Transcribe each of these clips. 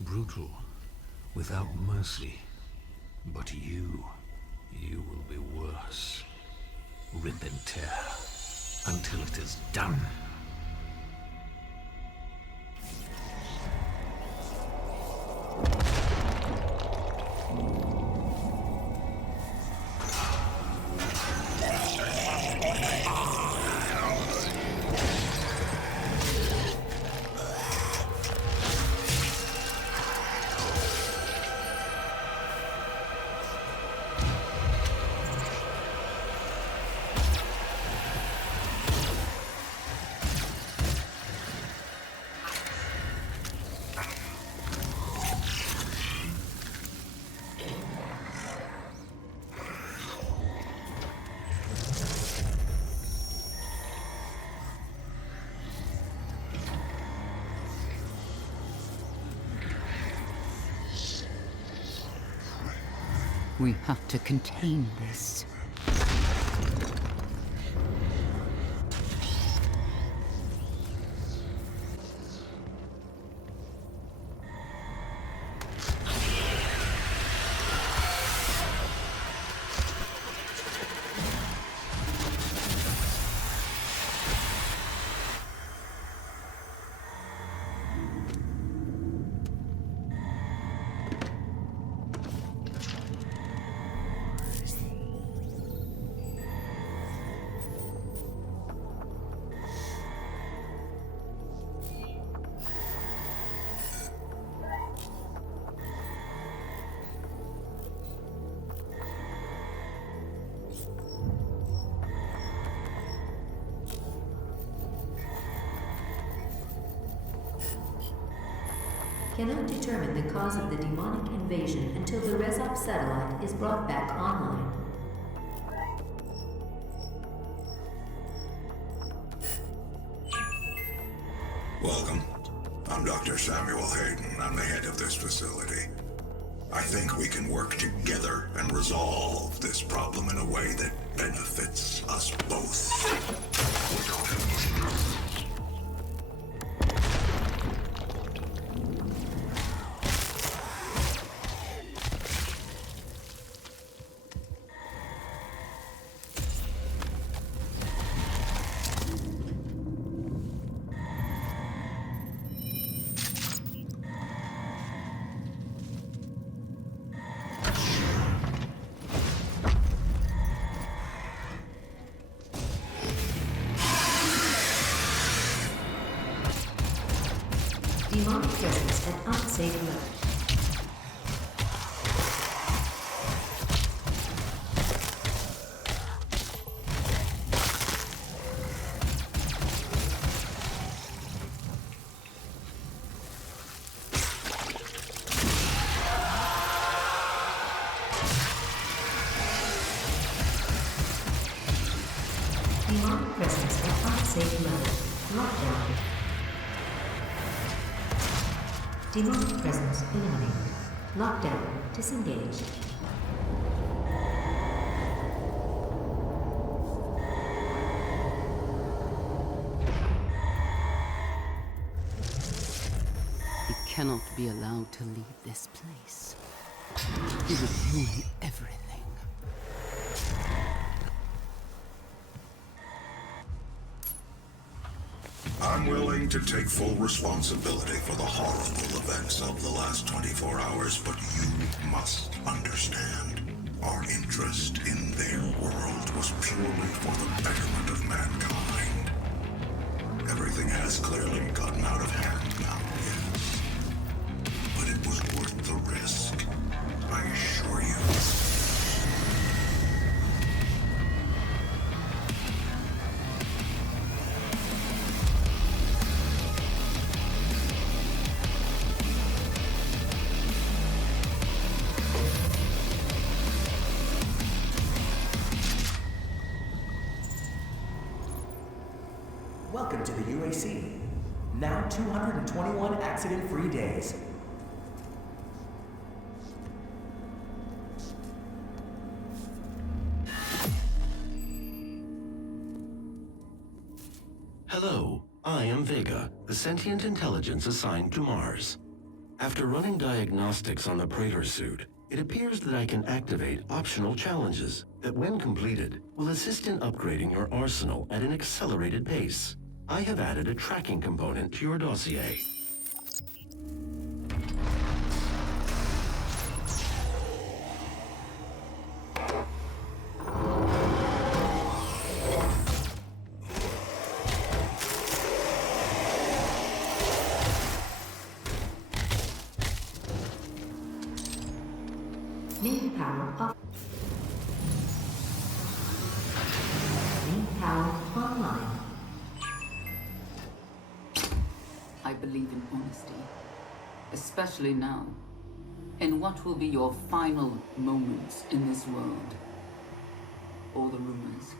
Brutal, without mercy. But you will be worse. Rip and tear, until it is done. We have to contain this. Cannot determine the cause of the demonic invasion until the Rezop satellite is brought back online. Welcome. I'm Dr. Samuel Hayden. I'm the head of this facility. I think we can work together and resolve this problem in a way that benefits us both. Demonic presence at unsafe level. Demonic presence at unsafe level. Lockdown. Demonic presence eliminated. Lockdown disengaged. He cannot be allowed to leave this place. He would ruin everything. I'm willing to take full responsibility for the horrible events of the last 24 hours, but you must understand. Our interest in their world was purely for the betterment of mankind. Everything has clearly gotten out of hand now, yes. But it was worth the risk, I assure you. Welcome to the UAC. Now 221 accident-free days. Hello, I am Vega, the sentient intelligence assigned to Mars. After running diagnostics on the Praetor suit, it appears that I can activate optional challenges that, when completed, will assist in upgrading your arsenal at an accelerated pace. I have added a tracking component to your dossier. Main power off. Main power online. I believe in honesty, especially now, in what will be your final moments in this world. All the rumors,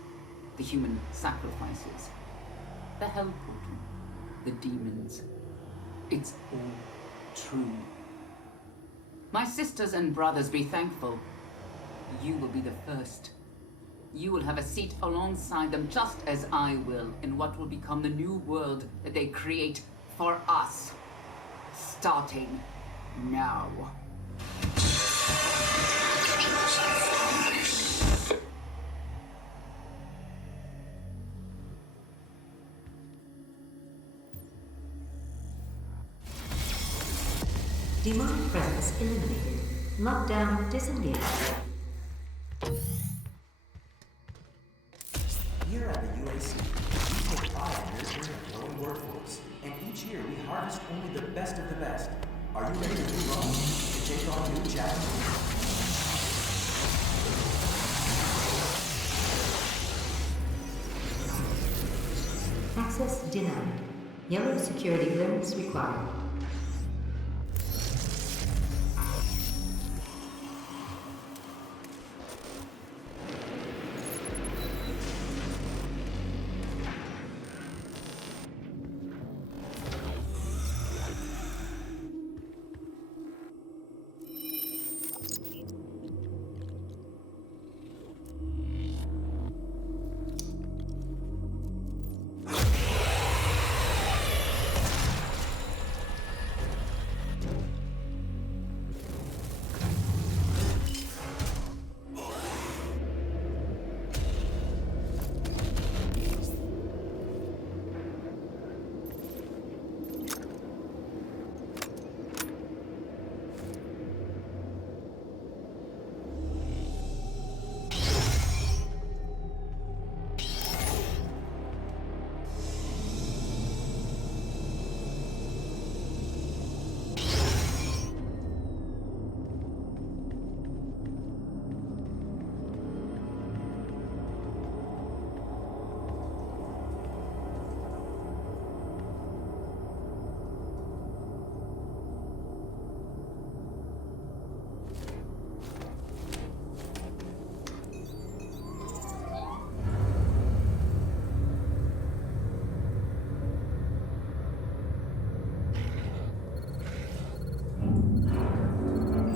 the human sacrifices, the hell portal, the demons. It's all true. My sisters and brothers, be thankful. You will be the first. You will have a seat alongside them, just as I will, in what will become the new world that they create for us. Starting now. Demonic presence eliminated. Lockdown disengaged. Here at the UAC, we take pride in nurturing a growing workforce, and each year we harvest only the best of the best. Are you ready to move on to take on new challenges? Access denied. Yellow security clearance required.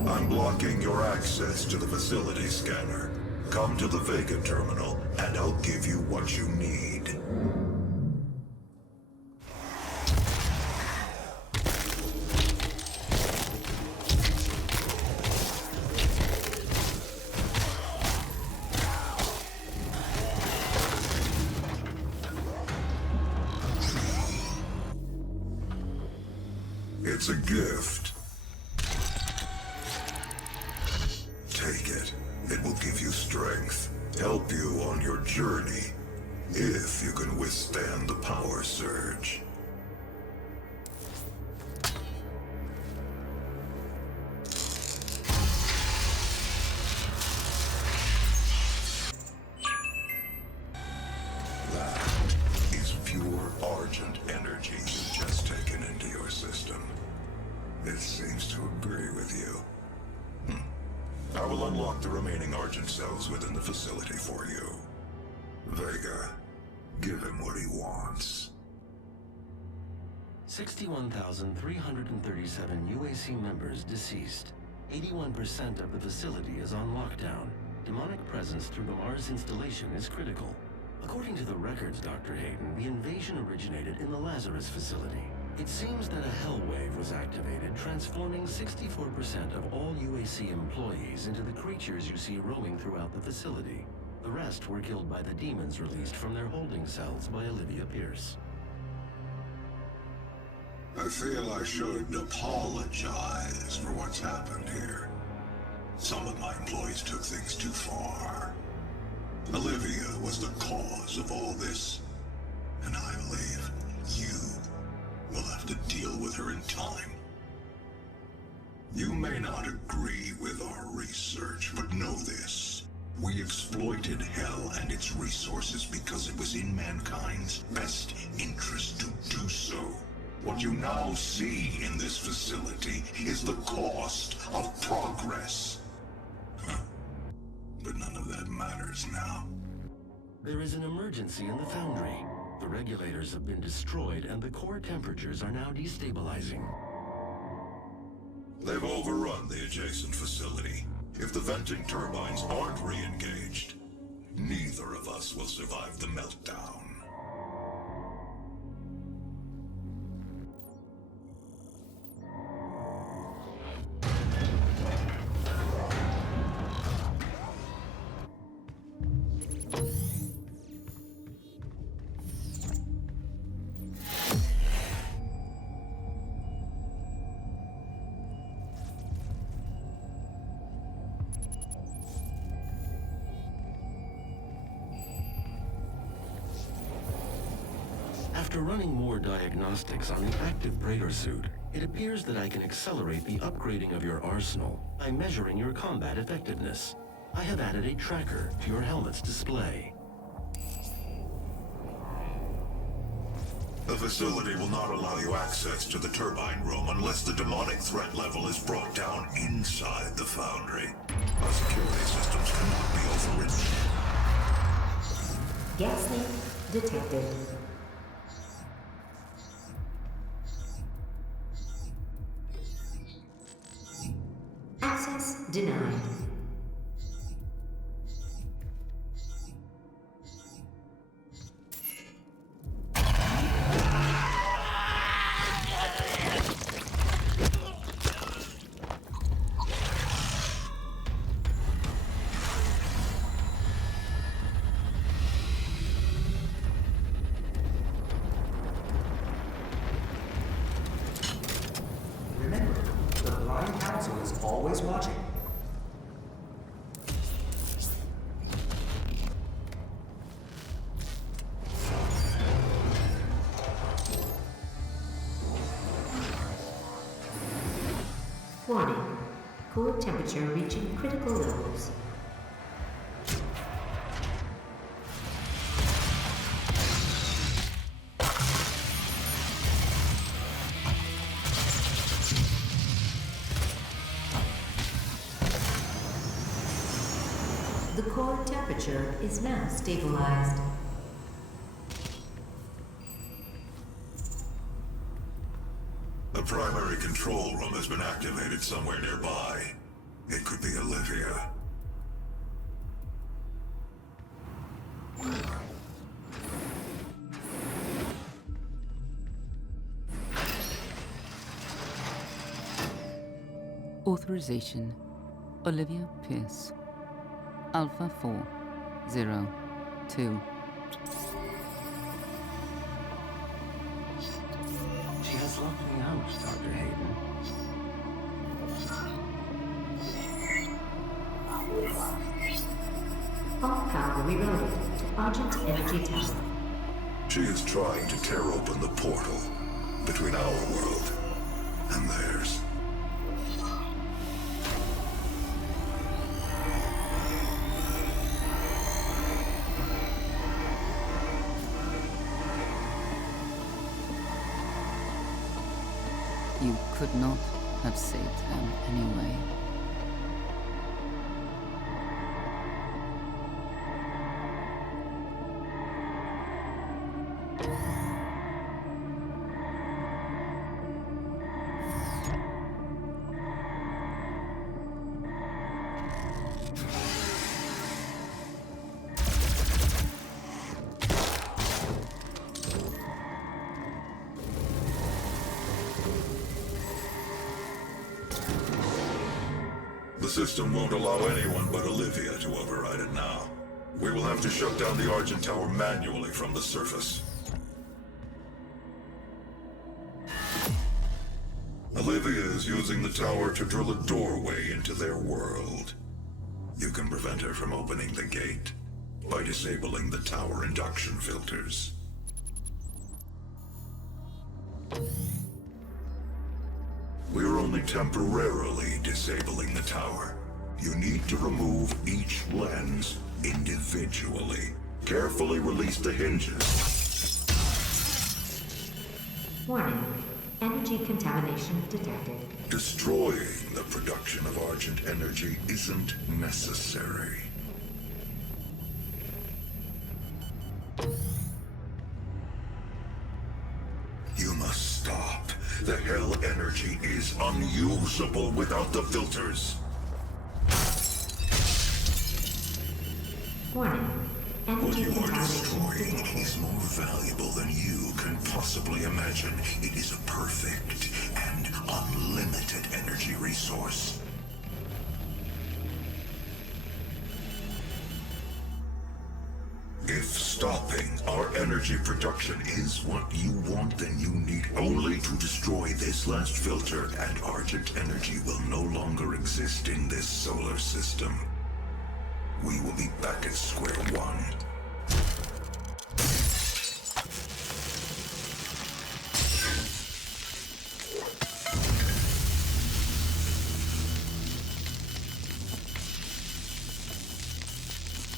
I'm blocking your access to the facility scanner. Come to the Vega terminal, and I'll give you what you need. It's a gift. Take it. It will give you strength, help you on your journey, if you can withstand the power surge. That is pure Argent energy you've just taken into your system. It seems to agree with you. I will unlock the remaining Argent cells within the facility for you. Vega, give him what he wants. 61,337 UAC members deceased. 81% of the facility is on lockdown. Demonic presence through the Mars installation is critical. According to the records, Dr. Hayden, the invasion originated in the Lazarus facility. It seems that a hell wave was activated, transforming 64% of all UAC employees into the creatures you see roaming throughout the facility. The rest were killed by the demons released from their holding cells by Olivia Pierce. I feel I should apologize for what's happened here. Some of my employees took things too far. Olivia was the cause of all this, and I believe you will have to deal with her in time. You may not agree with our research, but know this. We exploited Hell and its resources because it was in mankind's best interest to do so. What you now see in this facility is the cost of progress. But none of that matters now. There is an emergency in the foundry. The regulators have been destroyed and the core temperatures are now destabilizing. They've overrun the adjacent facility. If the venting turbines aren't re-engaged, neither of us will survive the meltdown. After running more diagnostics on the active Praetor suit, it appears that I can accelerate the upgrading of your arsenal by measuring your combat effectiveness. I have added a tracker to your helmet's display. The facility will not allow you access to the turbine room unless the demonic threat level is brought down inside the foundry. Our security systems cannot be overridden. Gas leak detected. Access denied. Remember, the Blind Council is always watching. Warning. Core temperature reaching critical levels. The core temperature is now stabilized. The primary control room has been activated somewhere nearby. It could be Olivia. Authorization. Olivia Pierce. Alpha 402. She has locked me out, Dr. Hayden. All power rerouted to Argent Energy Tower. She is trying to tear open the portal between our world and theirs. You could not have saved them anyway. system won't allow anyone but Olivia to override it now. We will have to shut down the Argent Tower manually from the surface. Olivia is using the tower to drill a doorway into their world. You can prevent her from opening the gate by disabling the tower induction filters. We're only temporarily disabling the tower. You need to remove each lens individually. Carefully release the hinges. Warning. Energy contamination detected. Destroying the production of Argent energy isn't necessary. You must stop. The Hell energy is unusable without the filters. Warning. What Energy you are contamination destroying detected. is more valuable than you can possibly imagine. It is a perfect and unlimited energy resource. If stopping our energy production is what you want, then you need only to destroy this last filter, and Argent energy will no longer exist in this solar system. We will be back at square one.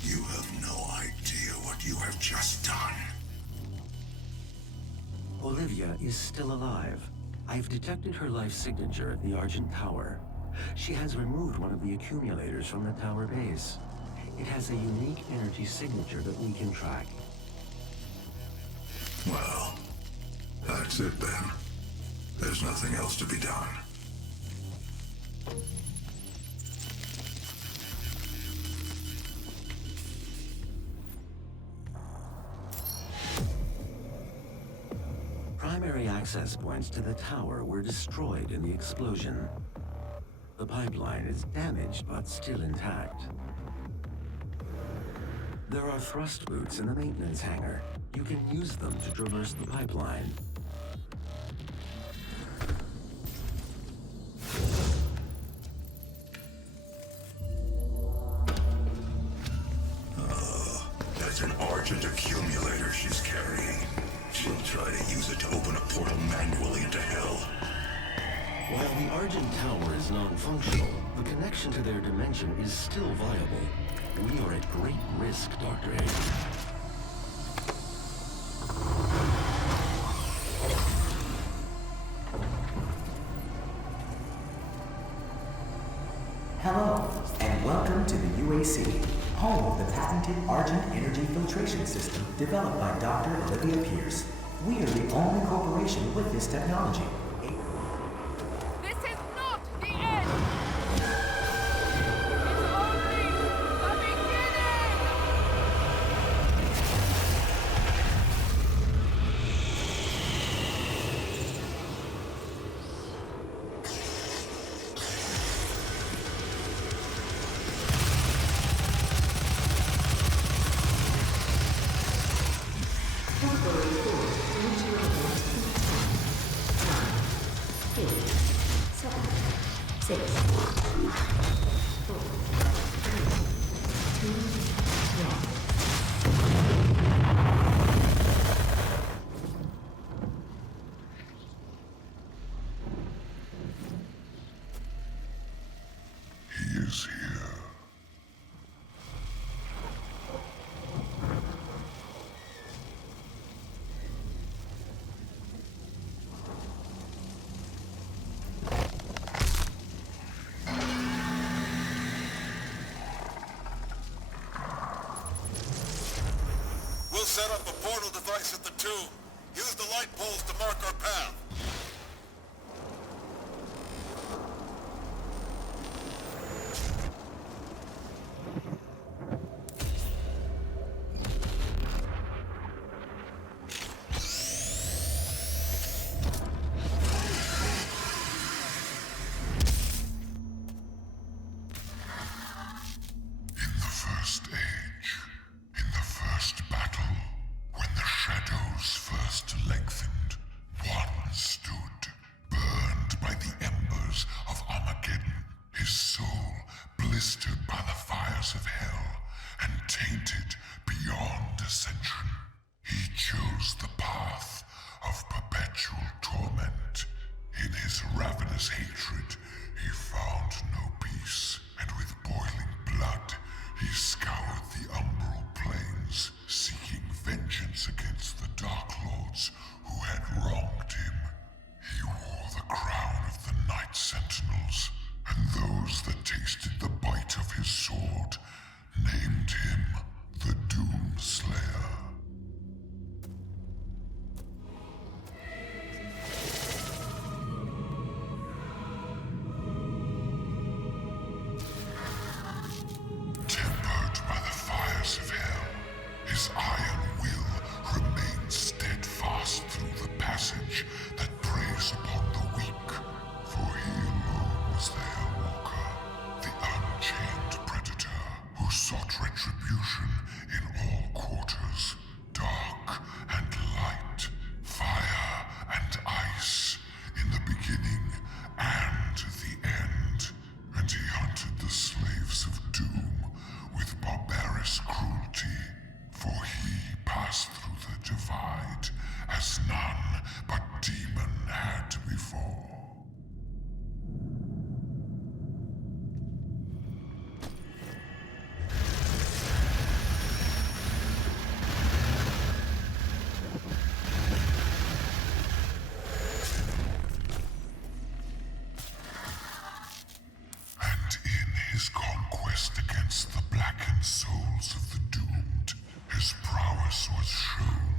You have no idea what you have just done. Olivia is still alive. I've detected her life signature at the Argent Tower. She has removed one of the accumulators from the tower base. It has a unique energy signature that we can track. Well, that's it then. There's nothing else to be done. Primary access points to the tower were destroyed in the explosion. The pipeline is damaged but still intact. There are thrust boots in the maintenance hangar. You can use them to traverse the pipeline. That's an Argent accumulator she's carrying. She'll try to use it to open a portal manually into Hell. While the Argent Tower is non-functional, the connection to their dimension is still viable. We are at great risk, Dr. A. Hello, and welcome to the UAC, home of the patented Argent Energy Filtration System developed by Dr. Olivia Pierce. We are the only corporation with this technology. This is not the end! It's only the beginning! Category 4. Energy levels in 10. 9. 8. 7. 6. 4. 3. 2. 1. He is here. We'll set up a portal device at the tomb. Use the light poles to mark our path. blistered by the fires of hell and tainted beyond ascension. He chose the path of perpetual torment. In his ravenous hatred, he found no peace, and with boiling blood, he scoured the umbral plains, seeking vengeance against the Dark Lords who had wronged him. He wore the crown of the Night Sentinels, and those that tasted the bite of his sword named him the Doom Slayer. Tempered by the fires of hell, his iron will remained steadfast through the passage that preys upon the weak, for he alone was the Hellwalker, the unchained predator who sought retribution in all quarters, dark and light, fire and ice, in the beginning and the end, and he hunted the slaves of doom with barbarous cruelty, for he passed through the divide as none but demon had before. And in his conquest against the blackened souls of the doomed, his prowess was shown.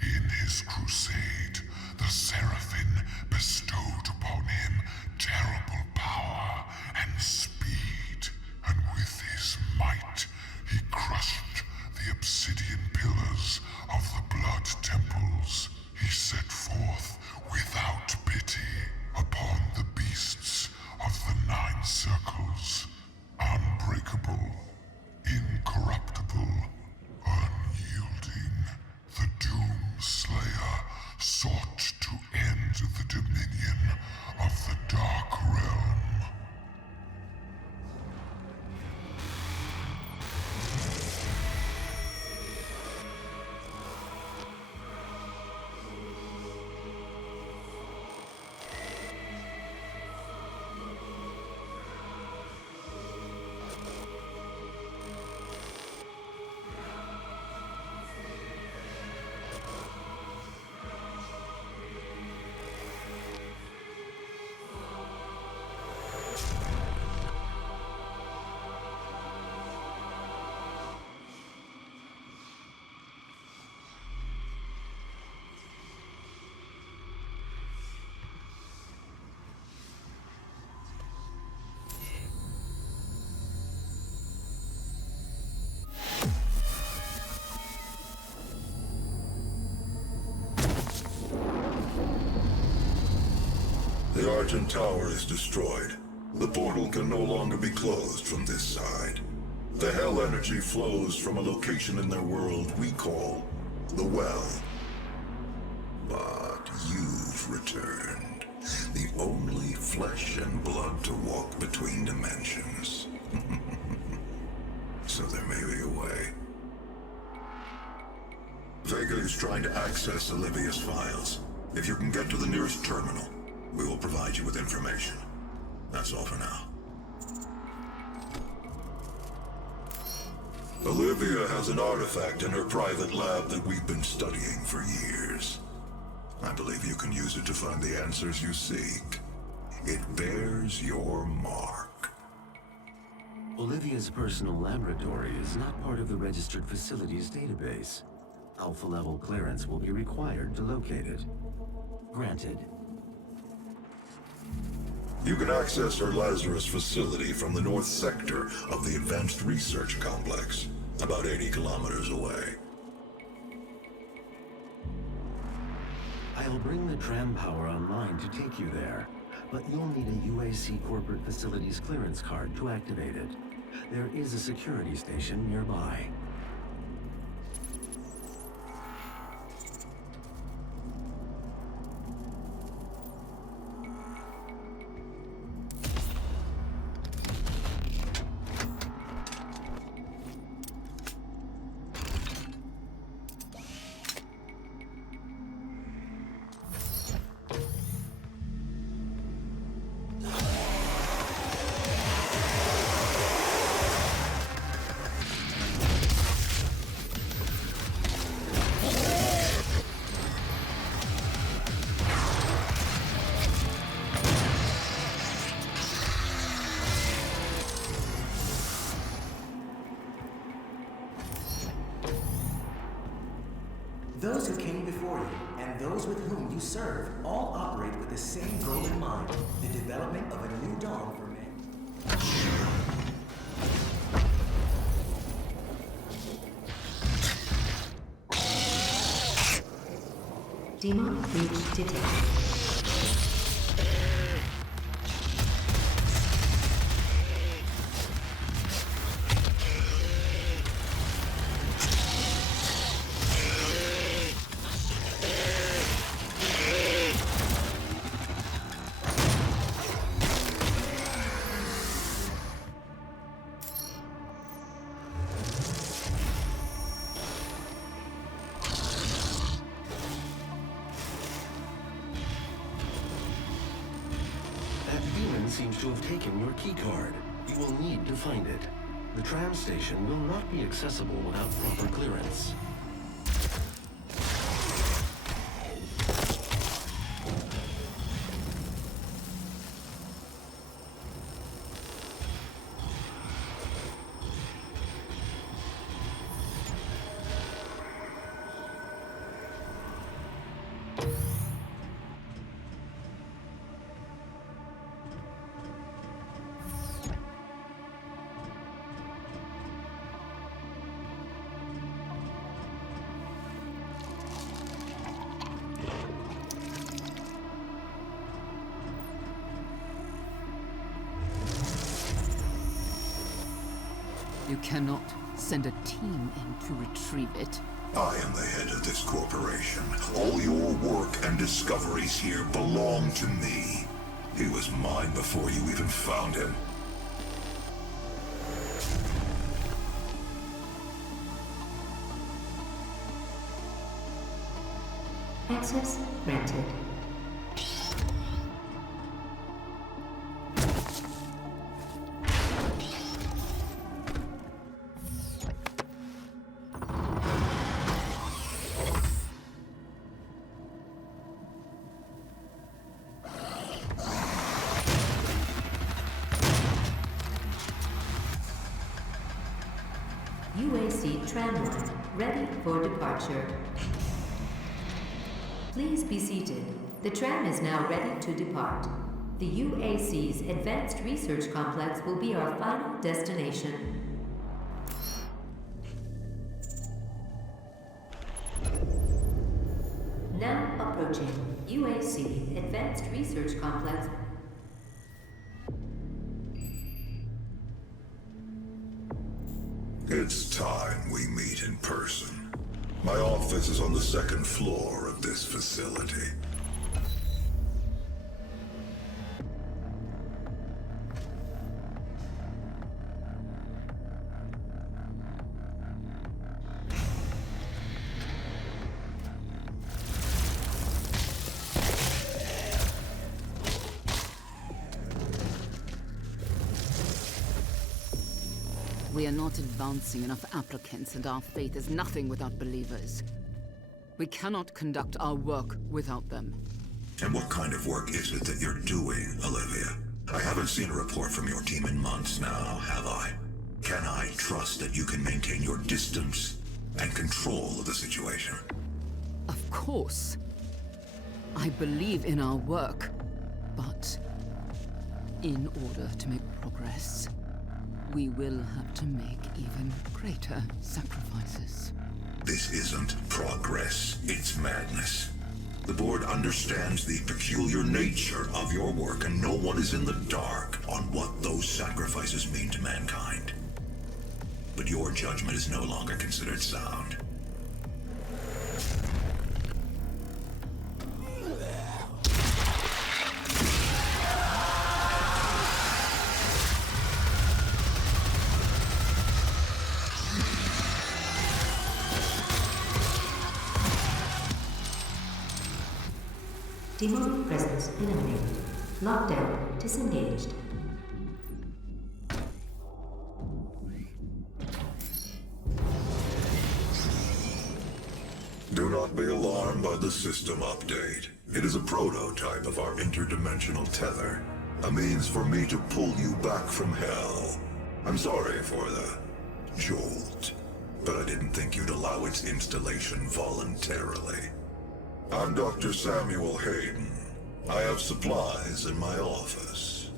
In his crusade, the Seraphim bestowed upon him terrible power and speed, and with his might he crushed the obsidian pillars of the blood temples. He set forth without pity upon the beasts of the Nine Circles, unbreakable, incorruptible, unyielding. The Doom Slayer sought to end the dominion of the Dark Realm. The Argent Tower is destroyed. The portal can no longer be closed from this side. The Hell energy flows from a location in their world we call the Well. But you've returned. The only flesh and blood to walk between dimensions. So there may be a way. Vega is trying to access Olivia's files. If you can get to the nearest terminal, we will provide you with information. That's all for now. Olivia has an artifact in her private lab that we've been studying for years. I believe you can use it to find the answers you seek. It bears your mark. Olivia's personal laboratory is not part of the registered facilities database. Alpha-level clearance will be required to locate it. Granted. You can access her Lazarus facility from the north sector of the Advanced Research Complex, about 80 kilometers away. I'll bring the tram power online to take you there, but you'll need a UAC corporate facilities clearance card to activate it. There is a security station nearby. Those who came before you and those with whom you serve all operate with the same goal in mind, the development of a new dawn for man. Demonic breach detected. Seems to have taken your keycard. You will need to find it. The tram station will not be accessible without proper clearance. You cannot send a team in to retrieve it. I am the head of this corporation. All your work and discoveries here belong to me. He was mine before you even found him. Access granted. UAC tramline ready for departure. Please be seated. The tram is now ready to depart. The UAC's Advanced Research Complex will be our final destination. Now approaching UAC Advanced Research Complex. It's time we meet in person. My office is on the second floor of this facility. We are not advancing enough applicants, and our faith is nothing without believers. We cannot conduct our work without them. And what kind of work is it that you're doing, Olivia? I haven't seen a report from your team in months now, have I? Can I trust that you can maintain your distance and control of the situation? Of course. I believe in our work, but in order to make progress, we will have to make even greater sacrifices. This isn't progress, it's madness. The board understands the peculiar nature of your work, and no one is in the dark on what those sacrifices mean to mankind. But your judgment is no longer considered sound. Demonic presence eliminated. Lockdown disengaged. Do not be alarmed by the system update. It is a prototype of our interdimensional tether. A means for me to pull you back from hell. I'm sorry for the jolt. but I didn't think you'd allow its installation voluntarily. I'm Dr. Samuel Hayden. I have supplies in my office.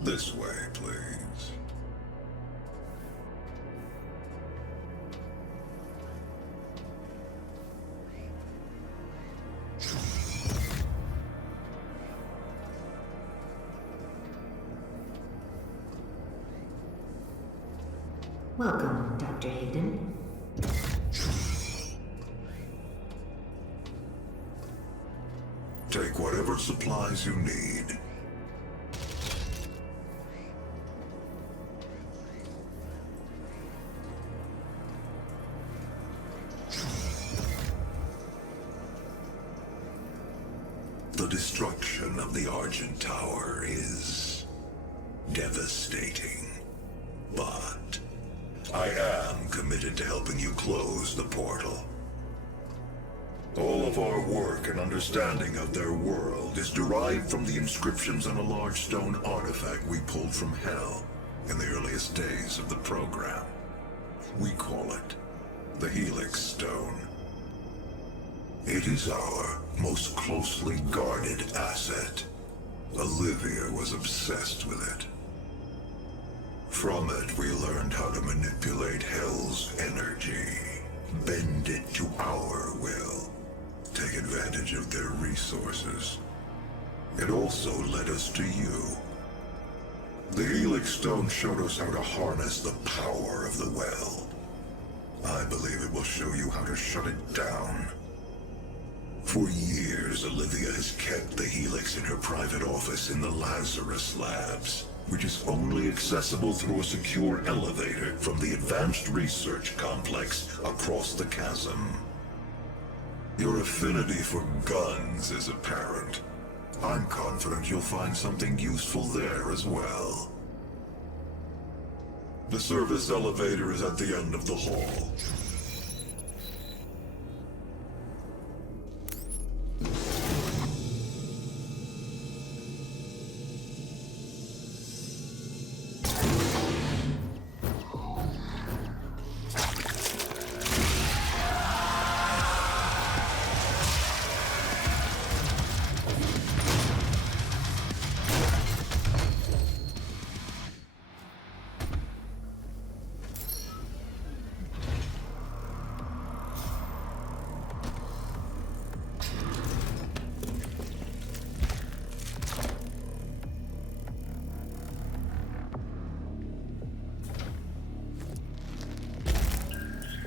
This way, please. Welcome, Dr. Hayden. Take whatever supplies you need. The destruction of the Argent Tower is devastating, but I am committed to helping you close the portal. All of our work and understanding of their world is derived from the inscriptions on a large stone artifact we pulled from Hell in the earliest days of the program. We call it the Helix Stone. It is our most closely guarded asset. Olivia was obsessed with it. From it, we learned how to manipulate Hell's energy, bend it to our will, take advantage of their resources. It also led us to you. The Helix Stone showed us how to harness the power of the well. I believe it will show you how to shut it down. For years, Olivia has kept the Helix in her private office in the Lazarus Labs, which is only accessible through a secure elevator from the Advanced Research Complex across the chasm. Your affinity for guns is apparent. I'm confident you'll find something useful there as well. The service elevator is at the end of the hall.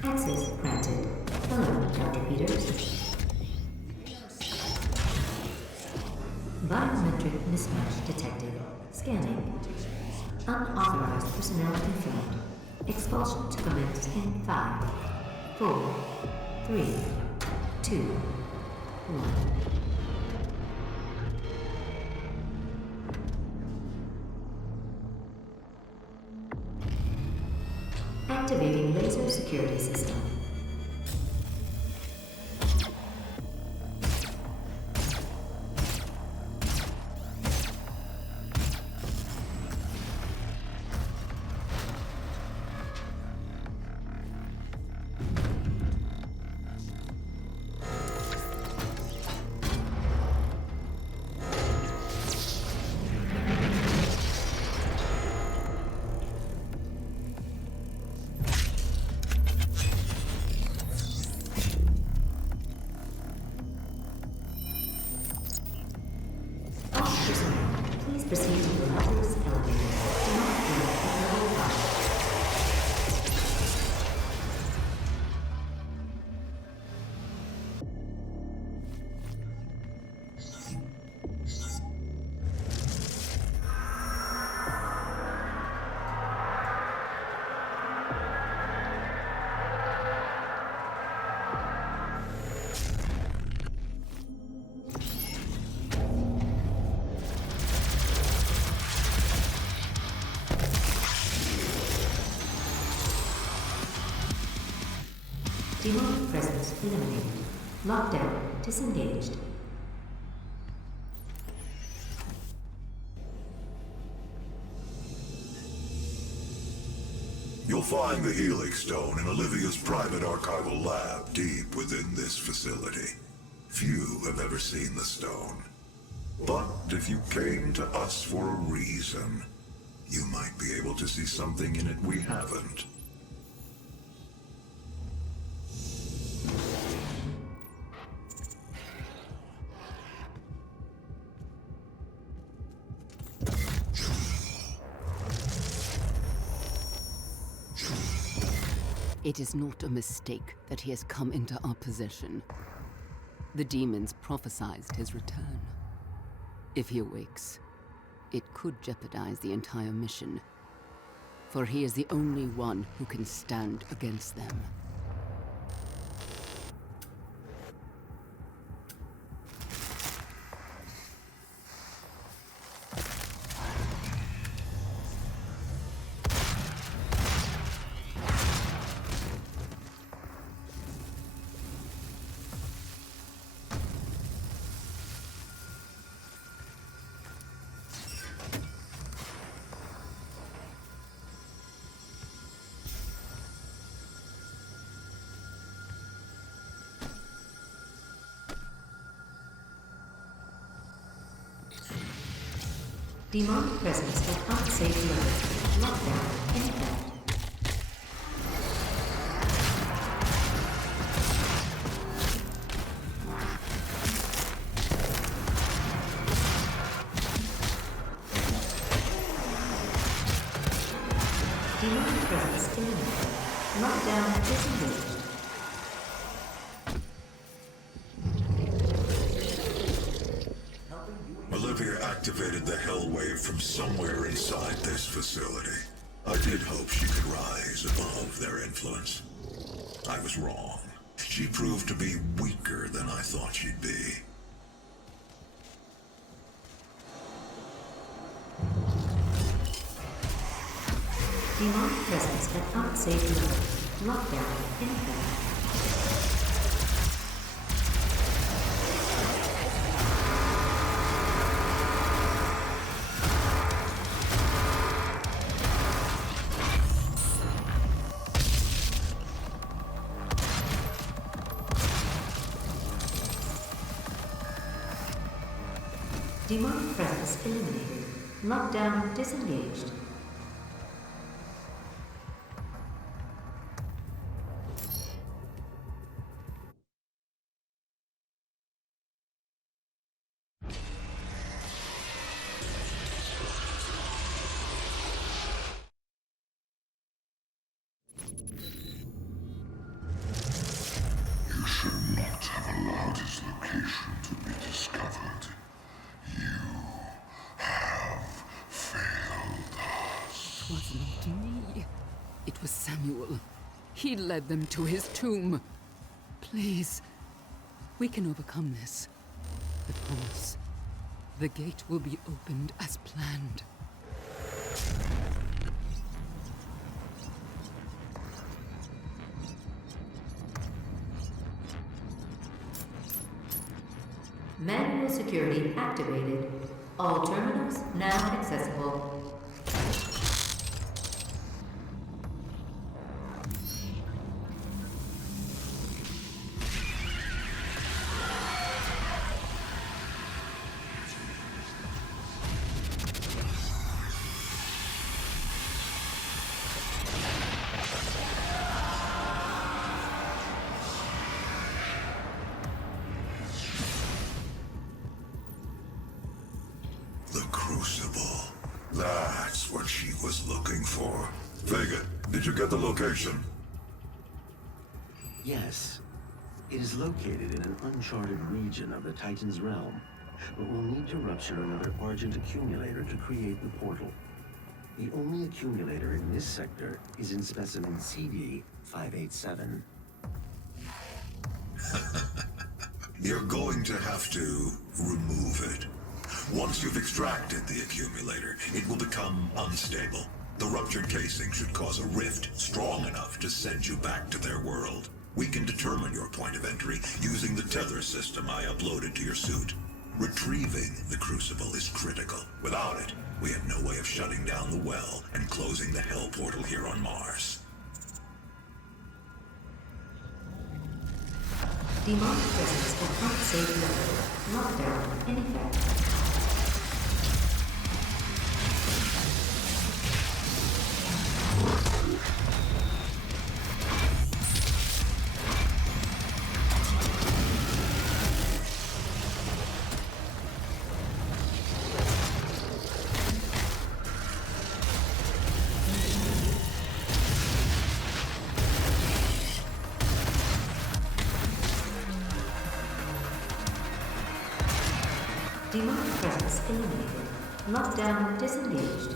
Access granted. Hello, Dr. Peters. Biometric mismatch detected. Scanning. Unauthorized personnel confirmed. Expulsion to commence in 5, 4, 3, 2, 1. Activating laser security system. Please proceed to the Lazarus elevator. Do not enter at level 5. Demonic presence eliminated. Lockdown disengaged. You'll find the Helix Stone in Olivia's private archival lab deep within this facility. Few have ever seen the stone. But if you came to us for a reason, you might be able to see something in it we haven't. It is not a mistake that he has come into our possession. The demons prophesied his return. If he awakes, it could jeopardize the entire mission, for he is the only one who can stand against them. Demonic presence at unsafe level. Lockdown in effect. Demonic presence eliminated. Lockdown disengaged. Olivia activated the Hell Wave from somewhere inside this facility. I did hope she could rise above their influence. I was wrong. She proved to be weaker than I thought she'd be. Demonic presence at unsafe level. Lockdown in effect. Demonic presence eliminated. Lockdown disengaged. You should not have allowed his location to be discovered. It was not me. It was Samuel. He led them to his tomb. Please, we can overcome this. I promise. The gate will be opened as planned. Manual security activated. All terminals now accessible. The Crucible. That's what she was looking for. Vega, did you get the location? Yes. It is located in an uncharted region of the Titan's realm, but we'll need to rupture another Argent accumulator to create the portal. The only accumulator in this sector is in specimen CD-587. You're going to have to remove it. Once you've extracted the accumulator, it will become unstable. The ruptured casing should cause a rift strong enough to send you back to their world. We can determine your point of entry using the tether system I uploaded to your suit. Retrieving the Crucible is critical. Without it, We had no way of shutting down the well and closing the hell portal here on Mars. Demonic presence at unsafe level. Lockdown in effect. Demonic presence eliminated. Lockdown disengaged.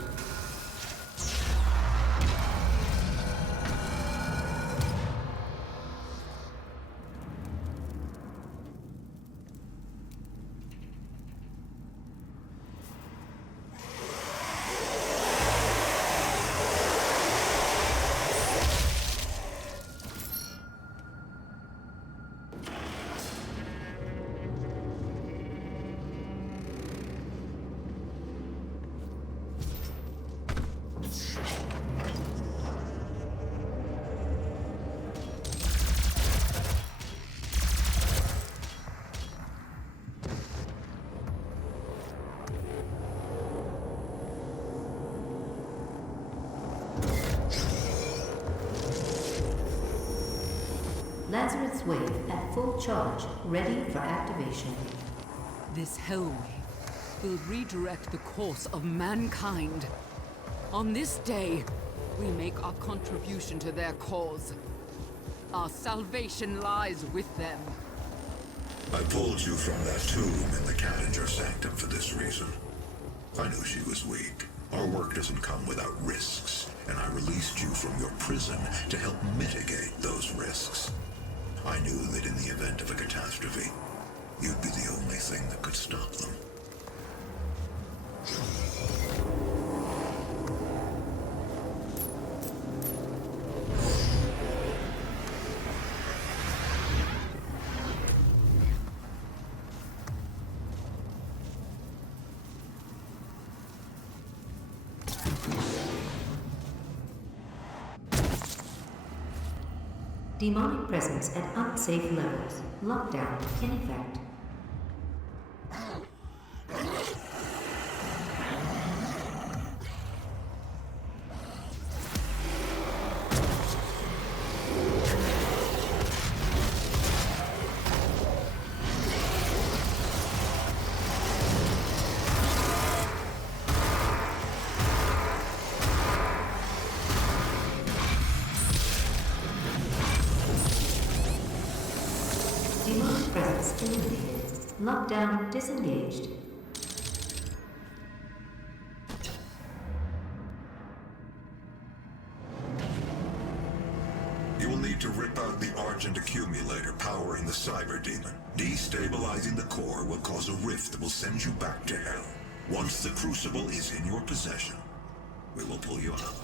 Lazarus Wave at full charge, ready for activation. This Hellwave will redirect the course of mankind. On this day, we make our contribution to their cause. Our salvation lies with them. I pulled you from that tomb in the Cadinger Sanctum for this reason. I knew she was weak. Our work doesn't come without risks, and I released you from your prison to help mitigate those risks. I knew that in the event of a catastrophe, you'd be the only thing that could stop them. Demonic presence at unsafe levels. Lockdown in effect. Demonic presence eliminated. Lockdown disengaged. You will need to rip out the Argent accumulator powering the Cyber Demon. Destabilizing the core will cause a rift that will send you back to Hell. Once the Crucible is in your possession, we will pull you out.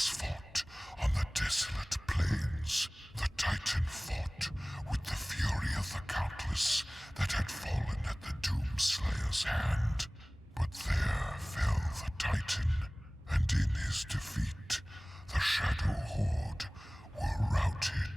Titans fought on the desolate plains. The Titan fought with the fury of the countless that had fallen at the Doomslayer's hand. But there fell the Titan, and in his defeat, the Shadow Horde were routed.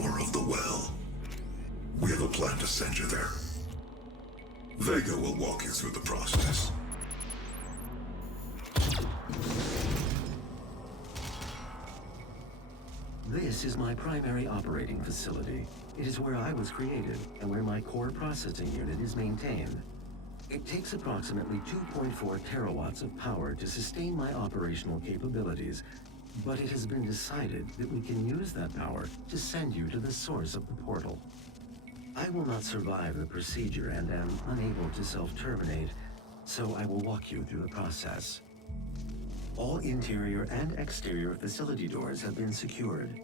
power of the well. We have a plan to send you there. Vega will walk you through the process. This is my primary operating facility. It is where I was created and where my core processing unit is maintained. It takes approximately 2.4 terawatts of power to sustain my operational capabilities, but it has been decided that we can use that power to send you to the source of the portal. I will not survive the procedure and am unable to self-terminate, so I will walk you through the process. All interior and exterior facility doors have been secured.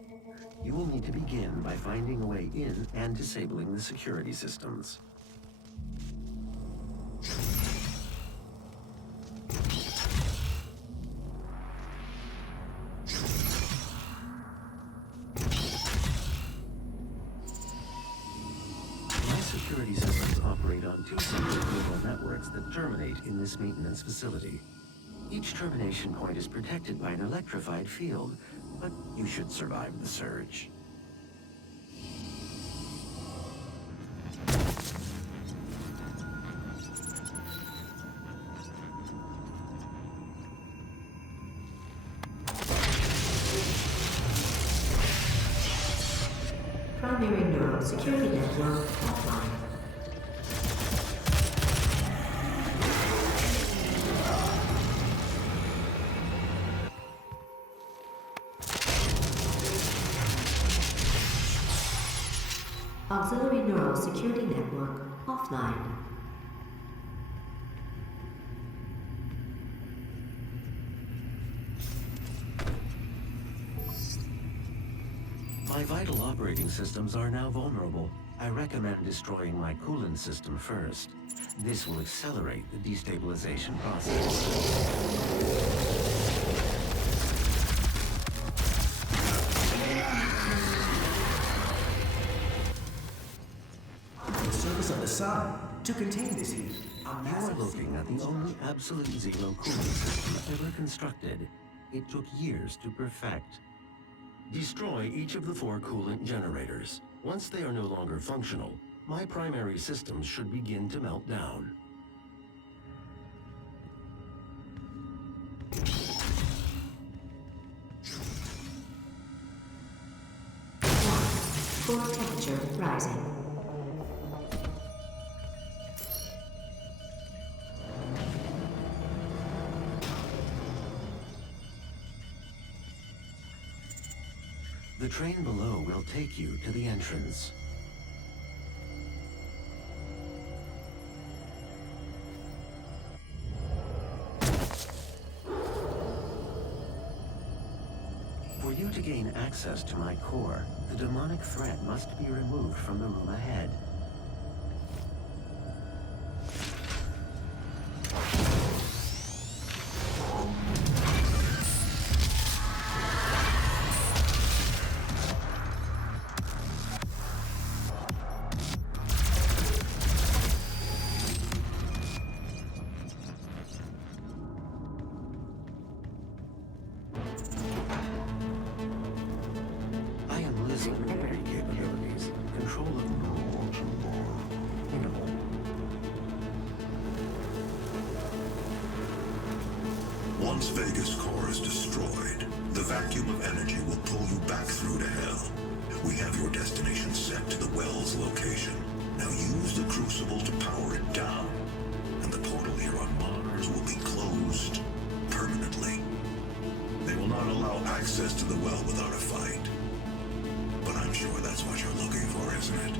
You will need to begin by finding a way in and disabling the security systems. My security systems operate on two separate neural networks that terminate in this maintenance facility. Each termination point is protected by an electrified field, but you should survive the surge. Primary neural security network offline. Auxiliary neural security network offline. My vital operating systems are now vulnerable. I recommend destroying my coolant system first. This will accelerate the destabilization process. The surface of the sun to contain this heat. You are looking at the only absolute zero cooling system ever constructed. It took years to perfect. Destroy each of the 4 coolant generators. Once they are no longer functional, my primary systems should begin to melt down. Core temperature rising. The train below will take you to the entrance. For you to gain access to my core, the demonic threat must be removed from the room ahead. I am losing memory capabilities. Control of interval. Once Vega's core is destroyed, the vacuum of energy will pull you back through to hell. We have your destination set to the well's location. Now use the crucible to power it down, and the portal here on Mars will be closed permanently. They will not allow access to the well without a fight. But I'm sure that's what you're looking for, isn't it?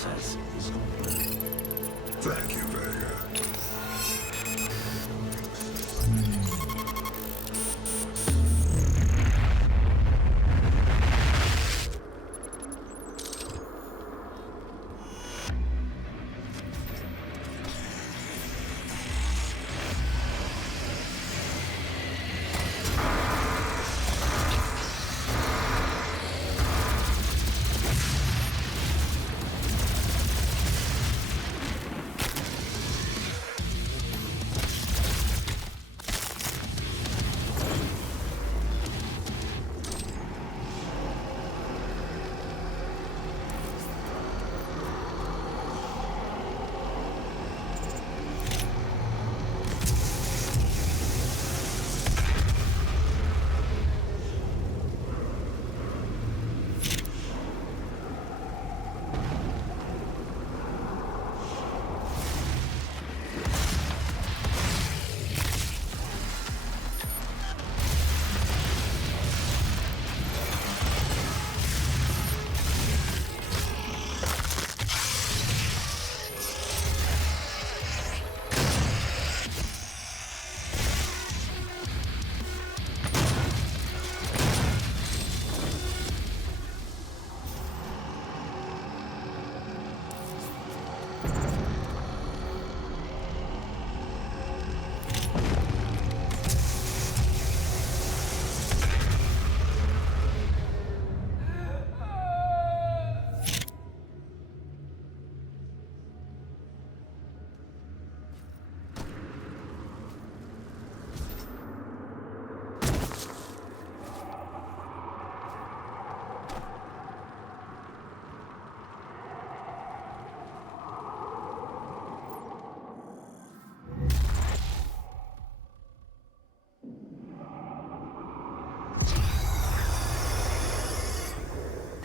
process is complete. Thank you, Vega.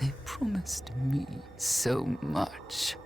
They promised me so much.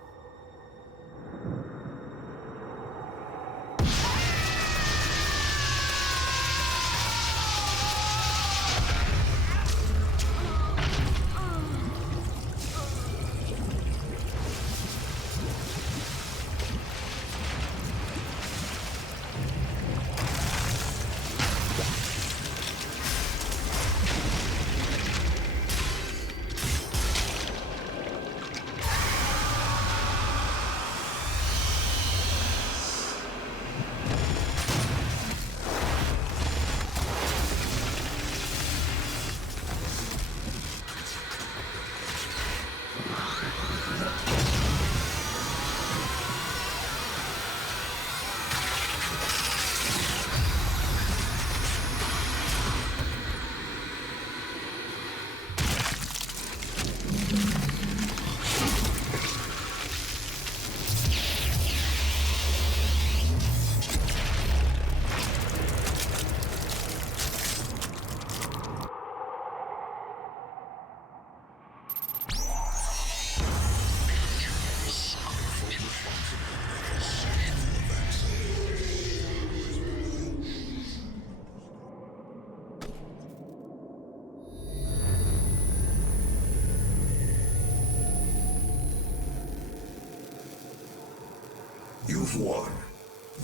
You've won.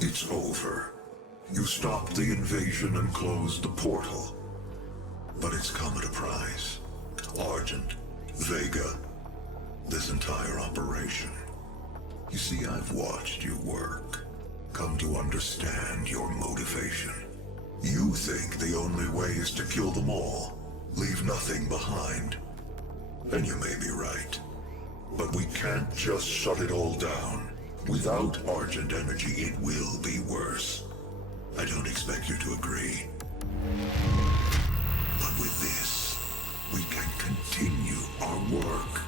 It's over. You stopped the invasion and closed the portal. But it's come at a price. Argent, Vega, this entire operation. You see, I've watched you work. Come to understand your motivation. You think the only way is to kill them all, leave nothing behind. And you may be right. But we can't just shut it all down. Without Argent energy, it will be worse. I don't expect you to agree. But with this, we can continue our work.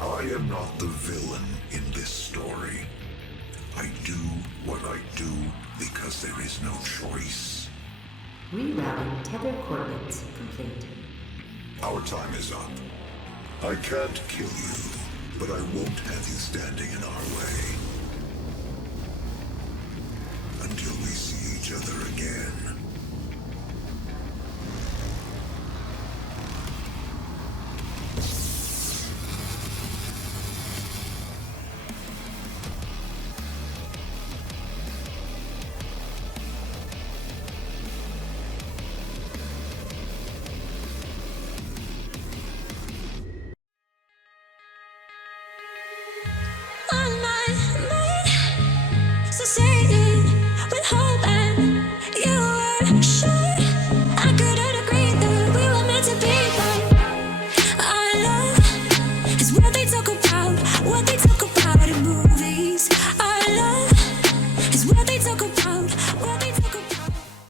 I am not the villain in this story. I do what I do because there is no choice. Rerouting tether coordinates complete. Our time is up. I can't kill you, but I won't have you standing in our way. Until we see each other again. about, what they talk about in movies. Our love is what they